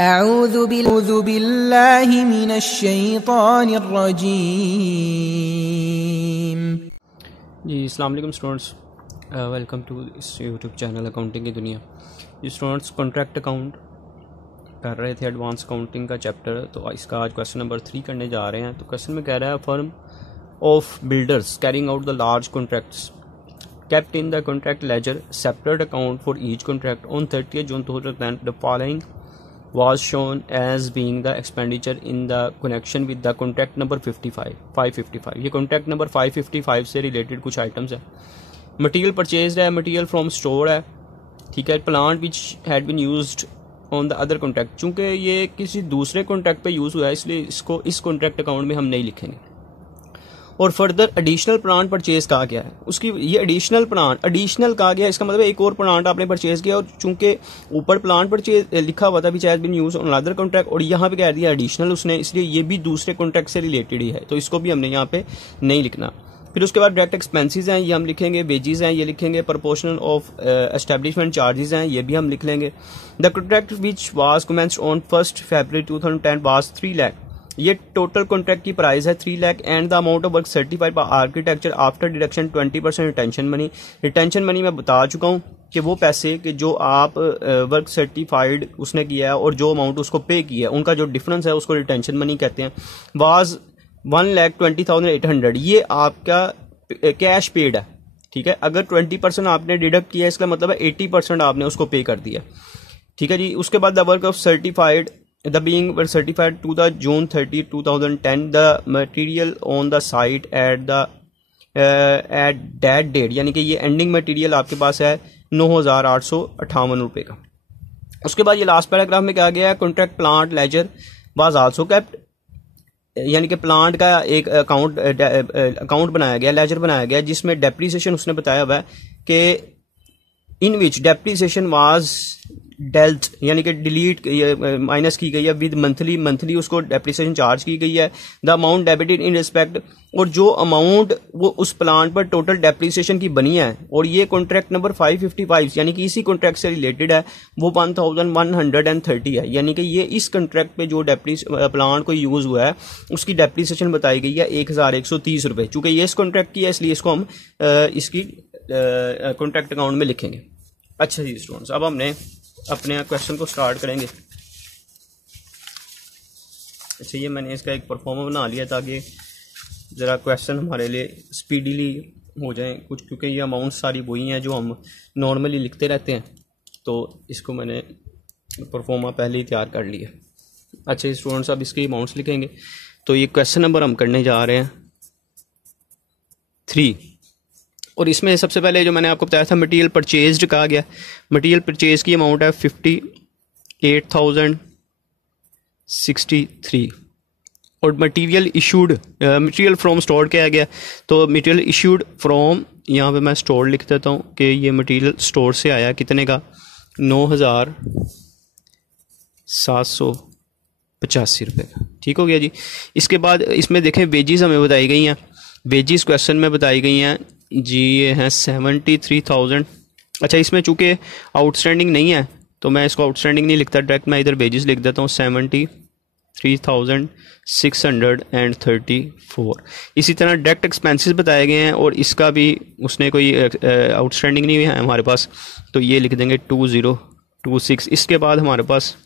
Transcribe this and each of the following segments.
अऊज़ु बिल्लाहि मिनश्शैतानिर्रजीम। जी अस्सलाम वालेकुम स्टूडेंट्स, वेलकम टू इस यूट्यूब चैनल अकाउंटिंग की दुनिया। जी स्टूडेंट्स, कॉन्ट्रैक्ट अकाउंट कर रहे थे, एडवांस अकाउंटिंग का चैप्टर, तो इसका आज क्वेश्चन नंबर 3 करने जा रहे हैं। तो क्वेश्चन में कह रहा है, firm of builders carrying out the large contracts kept in the contract ledger separate account for each contract on 30th June 2010 the following was shown as being the expenditure in the connection with the contract number 555। ये contract number 555 से related कुछ items है। material purchased है, material from store है, ठीक है। plant which had been used on the other contract, चूँकि ये किसी दूसरे contract पे यूज़ हुआ है इसलिए इसको इस contract account में हम नहीं लिखेंगे। और फर्दर एडिशनल प्लांट परचेज कहा गया है, उसकी ये एडिशनल कहा गया है, इसका मतलब एक और प्लांट आपने परचेज किया और चूंकि ऊपर प्लांट परचेज लिखा हुआ था which has been used on other contract और यहाँ पे कह दिया एडिशनल उसने, इसलिए ये भी दूसरे कॉन्ट्रैक्ट से रिलेटेड ही है, तो इसको भी हमने यहाँ पे नहीं लिखना। फिर उसके बाद डायरेक्ट एक्सपेंसेस हैं, ये हम लिखेंगे। वेजेस हैं, ये लिखेंगे। प्रोपोर्शनल ऑफ एस्टेब्लिशमेंट चार्जेस हैं, ये भी हम लिख लेंगे। The contract which was commenced on 1 February 2010 was 3 lakh. ये टोटल कॉन्ट्रैक्ट की प्राइस है 3 lakh and the amount of work certified by architecture after deduction 20% retention money. Retention money मैं बता चुका हूँ कि वो पैसे कि जो आप वर्क सर्टिफाइड उसने किया है और जो अमाउंट उसको पे किया है उनका जो डिफरेंस है उसको रिटेंशन मनी कहते हैं। वाज 1,20,800, ये आपका कैश पेड है, ठीक है। अगर 20% आपने डिडक्ट किया इसका मतलब है 80% आपने उसको पे कर दिया, ठीक है जी। उसके बाद the work of certified the being were certified to the June 30, 2010 the material on the site at the at that date, यानी कि ये एंडिंग मटेरियल आपके पास है 9,858 रुपए का। उसके बाद ये लास्ट पैराग्राफ में क्या गया है, contract plant ledger was also kept, यानी कि प्लांट का एक अकाउंट बनाया गया, लेजर बनाया गया जिसमें डेप्रीसिएशन उसने बताया हुआ है कि इन विच डेप्रीसिएशन वाज डेल्ट, यानी कि डिलीट माइनस की गई है विद मंथली उसको डेप्रिसिएशन चार्ज की गई है। The amount debited in respect, और जो अमाउंट वो उस प्लांट पर टोटल डेप्रिसिएशन की बनी है और ये कॉन्ट्रैक्ट नंबर 555 यानी कि इसी कॉन्ट्रैक्ट से रिलेटेड है, वो 1130 है, यानी कि ये इस कॉन्ट्रैक्ट पे जो प्लांट को यूज हुआ है उसकी डेप्रिसिएशन बताई गई है 1130 रुपए। चूंकि ये इस कॉन्ट्रैक्ट की है इसलिए इसको हम इसकी कॉन्ट्रैक्ट अकाउंट में लिखेंगे। अच्छा जी स्टूडेंट्स, अब हमने अपने क्वेश्चन को स्टार्ट करेंगे। अच्छा, ये मैंने इसका एक परफॉर्मा बना लिया ताकि ज़रा क्वेश्चन हमारे लिए स्पीडीली हो जाए कुछ, क्योंकि ये अमाउंट सारी वही हैं जो हम नॉर्मली लिखते रहते हैं, तो इसको मैंने परफॉर्मा पहले ही तैयार कर लिया। अच्छा स्टूडेंट्स, अब इसके अमाउंट्स लिखेंगे। तो ये क्वेश्चन नंबर हम करने जा रहे हैं 3, और इसमें सबसे पहले जो मैंने आपको बताया था मटेरियल परचेज्ड कहा गया। मटेरियल परचेज की अमाउंट है 58,063 और material issued material from store किया गया। तो मटेरियल इशूड फ्रॉम, यहाँ पे मैं स्टोर लिख देता हूँ कि ये मटेरियल स्टोर से आया कितने का, 9,785 रुपये का, ठीक हो गया जी। इसके बाद इसमें देखें वेजेस हमें बताई गई हैं, वेजेस क्वेश्चन में बताई गई हैं जी, ये हैं 73,000। अच्छा, इसमें चूंकि आउटस्टैंडिंग नहीं है तो मैं इसको आउटस्टैंडिंग नहीं लिखता, डायरेक्ट मैं इधर वेजेस लिख देता हूँ 73,634। इसी तरह डायरेक्ट एक्सपेंसेस बताए गए हैं और इसका भी उसने कोई आउटस्टैंडिंग नहीं है हमारे पास, तो ये लिख देंगे 2026। इसके बाद हमारे पास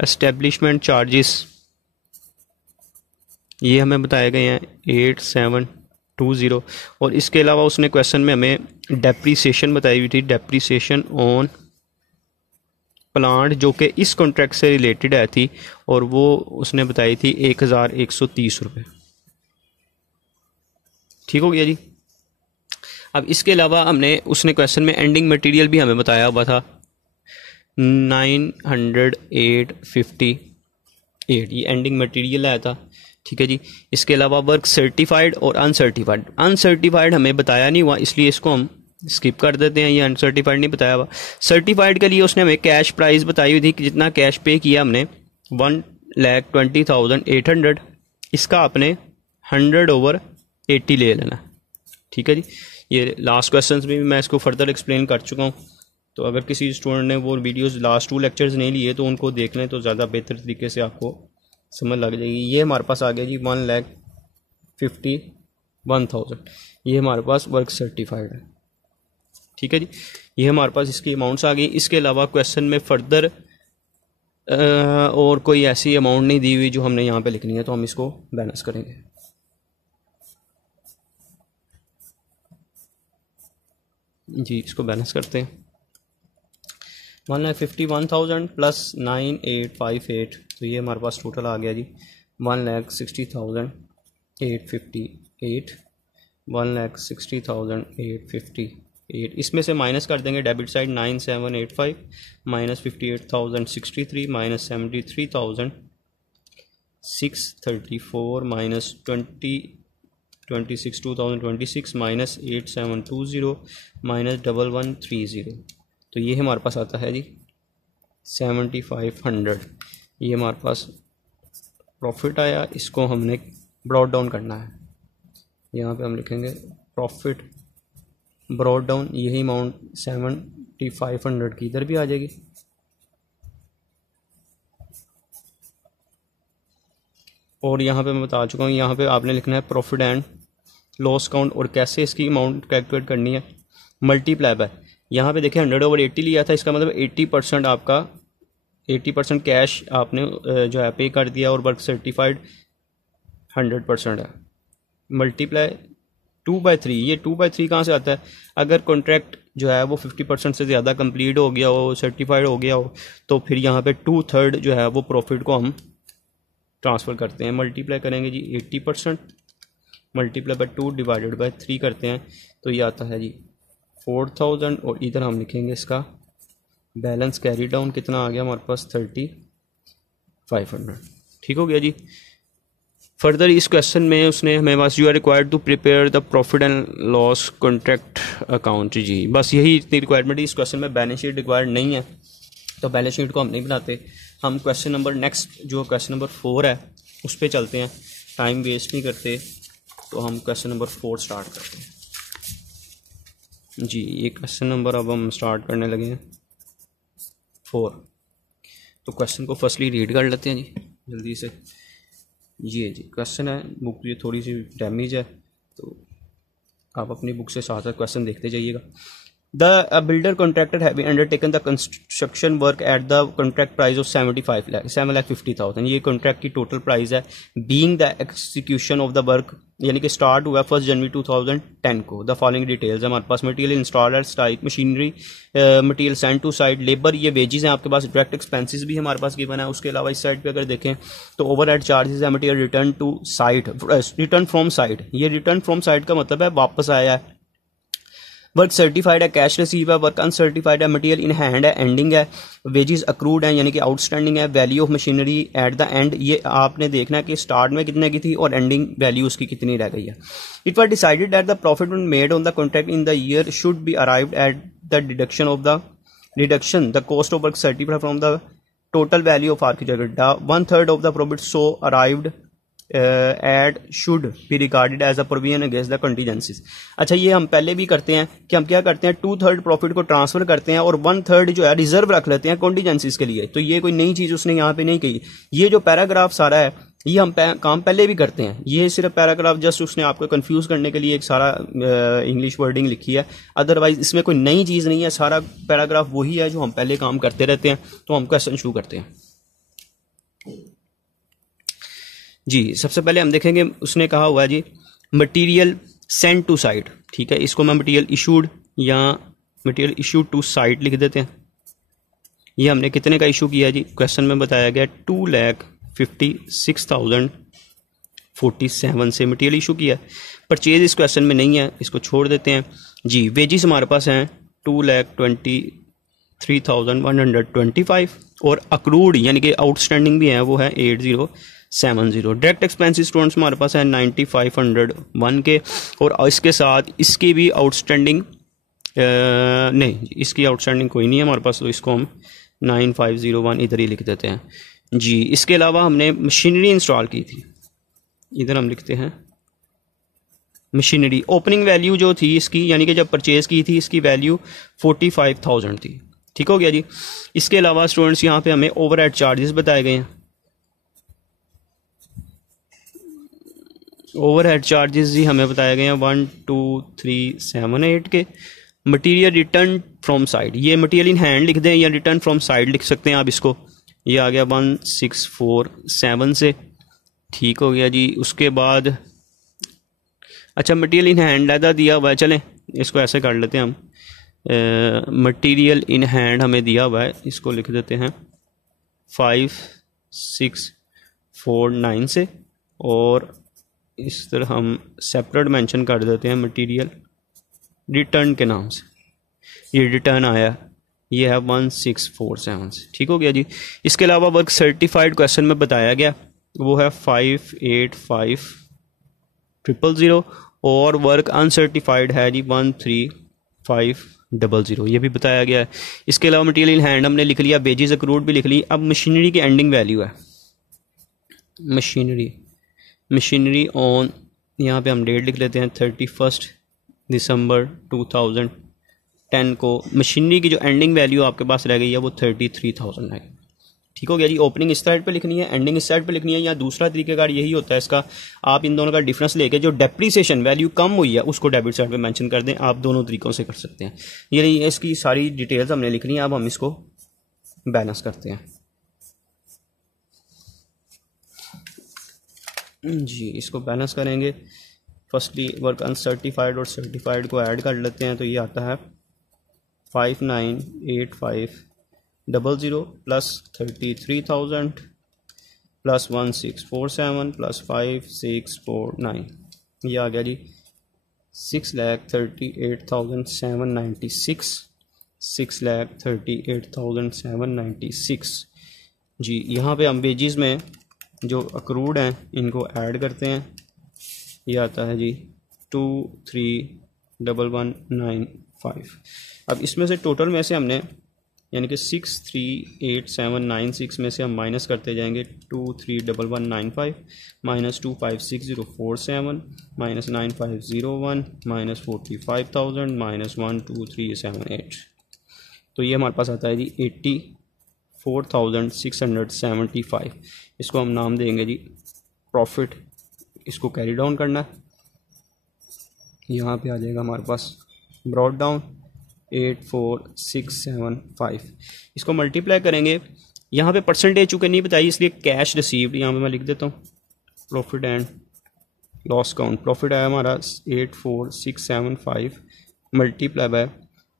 एस्टेब्लिशमेंट चार्जेस, ये हमें बताए गए हैं 8720, और इसके अलावा उसने क्वेश्चन में हमें डेप्रीसिएशन बताई हुई थी, डेप्रीसिएशन ऑन प्लांट जो कि इस कॉन्ट्रैक्ट से रिलेटेड है थी, और वो उसने बताई थी 1,130 रुपये, ठीक हो गया जी। अब इसके अलावा हमने उसने क्वेश्चन में एंडिंग मटेरियल भी हमें बताया हुआ था 908.58, ये एंडिंग मटेरियल आया था, ठीक है जी। इसके अलावा वर्क सर्टिफाइड और अनसर्टिफाइड हमें बताया नहीं हुआ इसलिए इसको हम स्किप कर देते हैं, ये अनसर्टिफाइड नहीं बताया हुआ। सर्टिफाइड के लिए उसने हमें कैश प्राइस बताई हुई थी कि जितना कैश पे किया हमने 1,20,800, इसका आपने 100/80 ले लेना, ठीक है जी। ये लास्ट क्वेश्चन में भी मैं इसको फर्दर एक्सप्लेन कर चुका हूँ, तो अगर किसी स्टूडेंट ने वो वीडियोस लास्ट 2 लेक्चर्स नहीं लिए तो उनको देख लें तो ज़्यादा बेहतर तरीके से आपको समझ लग जाएगी। ये हमारे पास आ गया जी 1,51,000, ये हमारे पास वर्क सर्टिफाइड है। ठीक है जी, ये हमारे पास इसकी अमाउंट्स आ गई। इसके अलावा क्वेश्चन में फर्दर और कोई ऐसी अमाउंट नहीं दी हुई जो हमने यहाँ पे लिखनी है, तो हम इसको बैलेंस करेंगे। जी, इसको बैलेंस करते हैं। 1,51,000 प्लस 9,858, तो ये हमारे पास टोटल आ गया जी 1,60,858, 1,60,858। इसमें से माइनस कर देंगे debit side 9,785 minus 58,063 minus 73,634 minus 2,26 minus 8,720 minus 1,130, तो ये हमारे पास आता है जी 7,500। ये हमारे पास प्रॉफिट आया। इसको हमने ब्रॉड डाउन करना है। यहाँ पे हम लिखेंगे प्रॉफिट ब्रॉड डाउन, यही अमाउंट 7,500 की इधर भी आ जाएगी। और यहाँ पे मैं बता चुका हूँ, यहाँ पे आपने लिखना है प्रॉफिट एंड लॉस काउंट। और कैसे इसकी अमाउंट कैलकुलेट करनी है, मल्टीप्लाई बाय, यहाँ पे देखिए 100/80 लिया था, इसका मतलब 80% आपका 80% कैश आपने जो है पे कर दिया और वर्क सर्टिफाइड 100% है। मल्टीप्लाई 2/3, ये 2/3 कहाँ से आता है? अगर कॉन्ट्रैक्ट जो है वो 50% से ज़्यादा कंप्लीट हो गया हो, सर्टिफाइड हो गया हो, तो फिर यहाँ पे 2/3 जो है वो प्रॉफिट को हम ट्रांसफ़र करते हैं। मल्टीप्लाई करेंगे जी 80%, मल्टीप्लाई बाय 2 डिवाइडेड बाय 3 करते हैं, तो ये आता है जी 4,000। और इधर हम लिखेंगे इसका बैलेंस कैरी डाउन, कितना आ गया हमारे पास 3,500। ठीक हो गया जी। फर्दर इस क्वेश्चन में उसने हमें पास you are required to prepare the profit and loss contract account. जी, बस यही इतनी रिक्वायरमेंट है। इस क्वेश्चन में बैलेंस शीट रिक्वायर्ड नहीं है, तो बैलेंस शीट को हम नहीं बनाते। हम क्वेश्चन नंबर नेक्स्ट जो क्वेश्चन नंबर 4 है उस पर चलते हैं, टाइम वेस्ट नहीं करते। तो हम क्वेश्चन नंबर 4 स्टार्ट करते हैं। जी, ये क्वेश्चन नंबर अब हम स्टार्ट करने लगे हैं 4। तो क्वेश्चन को फर्स्टली रीड कर लेते हैं जी जल्दी से। ये जी क्वेश्चन है, बुक ये थोड़ी सी डैमेज है, तो आप अपनी बुक से साथ साथ क्वेश्चन देखते जाइएगा। The builder contractor having undertaken the construction work at the contract price of 7,50,000, ये कॉन्ट्रैक्ट की टोटल प्राइस है। Being the execution of the work, यानी कि स्टार्ट हुआ 1 जनवरी 2010 को। द फॉलोइंग डिटेल्स हमारे पास, material installed at site, machinery material send to site, labour, ये वेजेस हैं आपके पास, डायरेक्ट एक्सपेंसेस भी हमारे पास गिवन है। उसके अलावा इस साइड पे अगर देखें तो ओवरहेड चार्जेस है, material return to site, return from site, ये रिटर्न फ्रॉम साइट का मतलब है वापस आया है। वर्क सर्टिफाइड है, कैश रिसीव है। वर्क अनसर्टिफाइड है, मटेरियल इन हैंड है, एंडिंग है। वेजेस अक्रूड है, यानी कि आउटस्टैंडिंग है। Value of machinery at the end, ये आपने देखना है कि स्टार्ट में कितने की थी और एंडिंग वैल्यू उसकी कितनी रह गई है। It was decided that the profit made on the contract in the year should be arrived at the deduction the cost of work certified from the total value of architecture. 1/3 of the profit so arrived at should be regarded as a provision against the contingencies. अच्छा, ये हम पहले भी करते हैं कि हम क्या करते हैं, 2/3 प्रॉफिट को ट्रांसफर करते हैं और 1/3 जो है रिजर्व रख लेते हैं कंटीजेंसीज के लिए। तो ये कोई नई चीज उसने यहाँ पे नहीं कही। ये जो पैराग्राफ सारा है ये हम काम पहले भी करते हैं। ये सिर्फ पैराग्राफ जस्ट उसने आपको कंफ्यूज करने के लिए एक सारा इंग्लिश वर्डिंग लिखी है, अदरवाइज इसमें कोई नई चीज नहीं है। सारा पैराग्राफ वही है जो हम पहले काम करते रहते हैं। तो हम क्वेश्चन शुरू करते हैं जी। सबसे पहले हम देखेंगे, उसने कहा हुआ है जी मटेरियल सेंड टू साइट। ठीक है, इसको मैं मटेरियल इशूड या मटेरियल इशूड टू साइट लिख देते हैं। ये हमने कितने का इशू किया जी, क्वेश्चन में बताया गया 2,56,047 से मटेरियल इशू किया। परचेज इस क्वेश्चन में नहीं है, इसको छोड़ देते हैं जी। वेजेस हमारे पास हैं 2,23,125 और अक्रूड यानी कि आउटस्टैंडिंग भी है वो है 8,070। डायरेक्ट एक्सपेंसिस स्टूडेंट्स हमारे पास है 9,501 के, और इसके साथ इसकी भी आउटस्टैंडिंग नहीं, इसकी आउटस्टैंडिंग कोई नहीं है हमारे पास, तो इसको हम 9,501 इधर ही लिख देते हैं जी। इसके अलावा हमने मशीनरी इंस्टॉल की थी, इधर हम लिखते हैं मशीनरी ओपनिंग वैल्यू जो थी इसकी, यानी कि जब परचेज़ की थी इसकी वैल्यू 45,000 थी। ठीक हो गया जी। इसके अलावा स्टूडेंट्स यहाँ पे हमें ओवरहेड चार्जेस बताए गए हैं। ओवरहेड चार्जेस जी हमें बताए गए हैं 1, 2, 3, 7, 8 के। मटेरियल रिटर्न फ्रॉम साइड, ये मटेरियल इन हैंड लिख दें या रिटर्न फ्रॉम साइड लिख सकते हैं आप इसको। ये आ गया 1647 से। ठीक हो गया जी। उसके बाद अच्छा मटेरियल इन हैंड लहदा दिया हुआ है, चलें इसको ऐसे कर लेते हैं हम। मटेरियल इन हैंड हमें दिया हुआ है, इसको लिख देते हैं 5649 से, और इस तरह हम सेपरेट मेंशन कर देते हैं मटेरियल रिटर्न के नाम से। ये रिटर्न आया, ये है 1647 से। ठीक हो गया जी। इसके अलावा वर्क सर्टिफाइड क्वेश्चन में बताया गया वो है 585000 और वर्क अनसर्टिफाइड है जी 13500, ये भी बताया गया है। इसके अलावा मटेरियल इन हैंड हमने लिख लिया, वेजेस अक्रूड भी लिख ली। अब मशीनरी की एंडिंग वैल्यू है मशीनरी ऑन, यहाँ पे हम डेट लिख लेते हैं 31 दिसंबर 2010 को। मशीनरी की जो एंडिंग वैल्यू आपके पास रह गई है वो 33,000 है। ठीक हो गया जी। ओपनिंग इस साइड पे लिखनी है, एंडिंग इस साइड पे लिखनी है, या दूसरा तरीकेकार यही होता है इसका, आप इन दोनों का डिफरेंस लेके जो डेप्रीसिएशन वैल्यू कम हुई है उसको डेबिट साइड पे मेंशन कर दें। आप दोनों तरीकों से कर सकते हैं। यानी इसकी सारी डिटेल्स हमने लिखनी है। अब हम इसको बैलेंस करते हैं जी। इसको बैलेंस करेंगे। फर्स्टली वर्क अनसर्टिफाइड और सर्टिफाइड को ऐड कर लेते हैं, तो ये आता है 598500 प्लस 33,000 प्लस 1647 प्लस 5649, ये आ गया जी 6,38,796 6,38,796 जी। यहाँ पे हम वेजेस में जो अक्रूड हैं इनको ऐड करते हैं, ये आता है जी 231195। अब इसमें से टोटल में से हमने यानी कि 638,796 में से हम माइनस करते जाएंगे 231195 माइनस 256047 माइनस 9501 माइनस 45,000 माइनस 12378, तो ये हमारे पास आता है जी 84,675। इसको हम नाम देंगे जी प्रॉफिट। इसको कैरी डाउन करना है, यहाँ पे आ जाएगा हमारे पास ब्रॉड डाउन 84,675। इसको मल्टीप्लाई करेंगे। यहाँ पे परसेंटेज चूँकि नहीं बताई इसलिए कैश रिसीव्ड यहाँ पे मैं लिख देता हूँ। Profit and loss count, profit आया हमारा 84,675 multiply by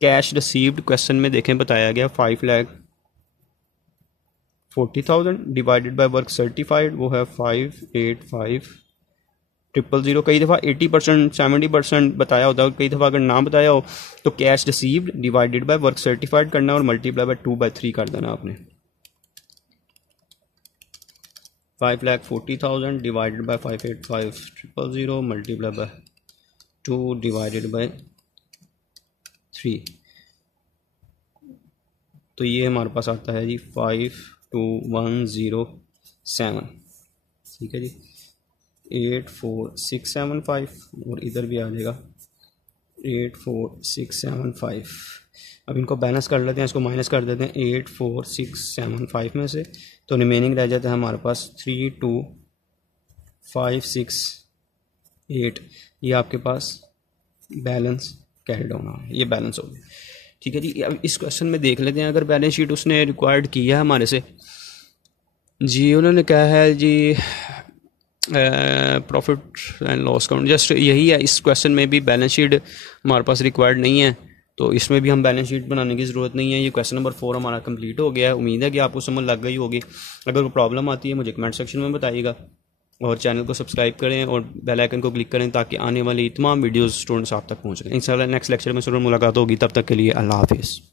cash received. Question में देखें बताया गया 5,40,000 डिवाइडेड बाय वर्क सर्टिफाइड, वो है 585,000। कई दफ़ा 80% 70% बताया होता है, कई दफ़ा अगर ना बताया हो तो cash received divided by work certified करना और मल्टीप्लाई बाय 2/3 कर देना आपने। 5,40,000 divided by 585,000 multiply by 2 divided by 3, तो ये हमारे पास आता है जी 52,107। ठीक है जी 84,675 और इधर भी आ जाएगा 84,675। अब इनको बैलेंस कर लेते हैं, इसको माइनस कर देते हैं 84,675 में से, तो रिमेनिंग रह जाता है हमारे पास 32,568। ये आपके पास बैलेंस कैरी डाउन है, ये बैलेंस हो गया। ठीक है जी। अब इस क्वेश्चन में देख लेते हैं अगर बैलेंस शीट उसने रिक्वायर्ड किया है हमारे से जी। उन्होंने कहा है जी profit and loss count, just यही है। इस क्वेश्चन में भी बैलेंस शीट हमारे पास रिक्वायर्ड नहीं है, तो इसमें भी हम बैलेंस शीट बनाने की ज़रूरत नहीं है। ये क्वेश्चन नंबर 4 हमारा कंप्लीट हो गया है। उम्मीद है कि आपको समझ लग गई होगी। अगर कोई प्रॉब्लम आती है मुझे कमेंट सेक्शन में बताइएगा और चैनल को सब्सक्राइब करें और बेल आइकन को क्लिक करें ताकि आने वाली तमाम वीडियोस स्टूडेंट्स आप तक पहुँच गए। इंशाल्लाह नेक्स्ट लेक्चर में स्टूडेंट मुलाकात होगी। तब तक के लिए अल्लाह हाफिज़।